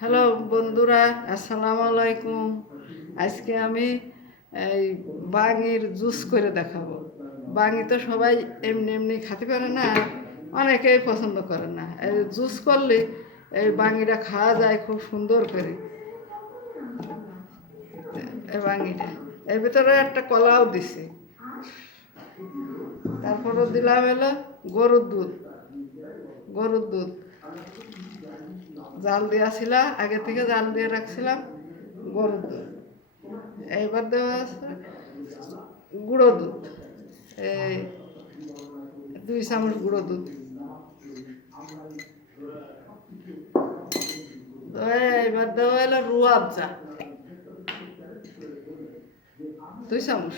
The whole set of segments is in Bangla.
হ্যালো বন্ধুরা, আসসালামু আলাইকুম। আজকে আমি এই বাঙির জুস করে দেখাবো। বাঙি তো সবাই এমনি এমনি খেতে পারে না, অনেকেই পছন্দ করে না। এই জুস করলে এই বাঙিটা খাওয়া যায় খুব সুন্দর করে। এই বাঙিটা। এর ভিতরে একটা কলাও দিছি। তারপরে দিলাম এলো গরুর দুধ। গরুর দুধ। জাল দেওয়া ছিল, আগে থেকে জাল দিয়ে রাখছিলাম, গরুর দুধ। এইবার দেওয়া আছে গুঁড়ো দুধ। এই দুই চামচ গুঁড়ো দুধ। তো এইবার দেওয়া এলো রুয়াবজা দুই চামচ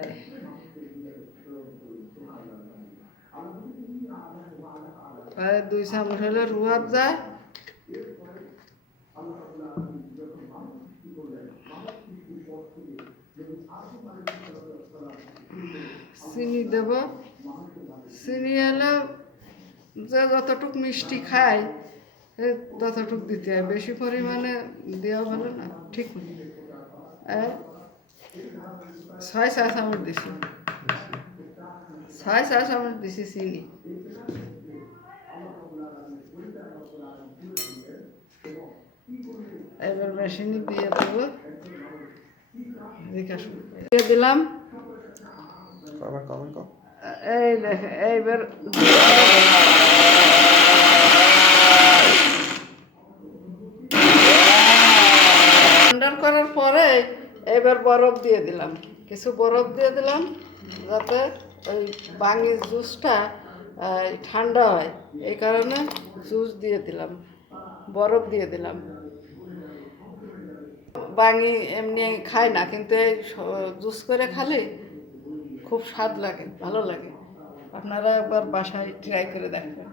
এই। প্রায় দুই চামচ হলে রুয়াব যায়। চিনি দেব? চিনি এলে যে যতটুক মিষ্টি খায় ততটুক দিতে হয়। বেশি পরিমাণে দেওয়া ভালো না, ঠিক এই ছয় চা চামচ দিছি। ছয় চা চামচ দিছি চিনি। এবার মেশিনে দিয়ে দেবো। দিয়ে দিলাম। এই দেখে এইবার ঠান্ডার করার পরে এবার বরফ দিয়ে দিলাম। কিছু বরফ দিয়ে দিলাম যাতে ওই বাঙির জুসটা ঠান্ডা হয়। এই কারণে জুস দিয়ে দিলাম। বরফ দিয়ে দিলাম। বাঙি এমনি খায় না, কিন্তু এই জুস করে খালে খুব স্বাদ লাগে, ভালো লাগে। আপনারা একবার বাসায় ট্রাই করে দেখবেন।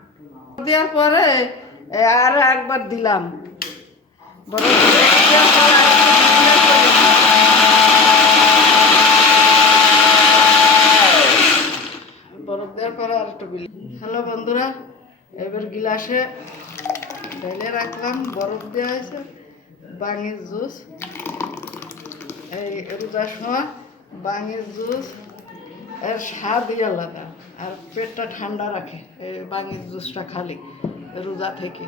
দেওয়ার পরে আরও একবার দিলাম। বরফ আরেকটু বরফ দেওয়ার পরে আর একটু বিল হ্যালো বন্ধুরা, এবার গিলাসে ঢেলে রাখলাম। বরফ দেওয়া হয়েছে, বাঙির জুস। এই রোজার সময় বাঙের জুস, এর স্বাদ স্বাদই আলাদা। আর পেটটা ঠান্ডা রাখে, এই বাঙের জুসটা খালি, রোজা থেকে।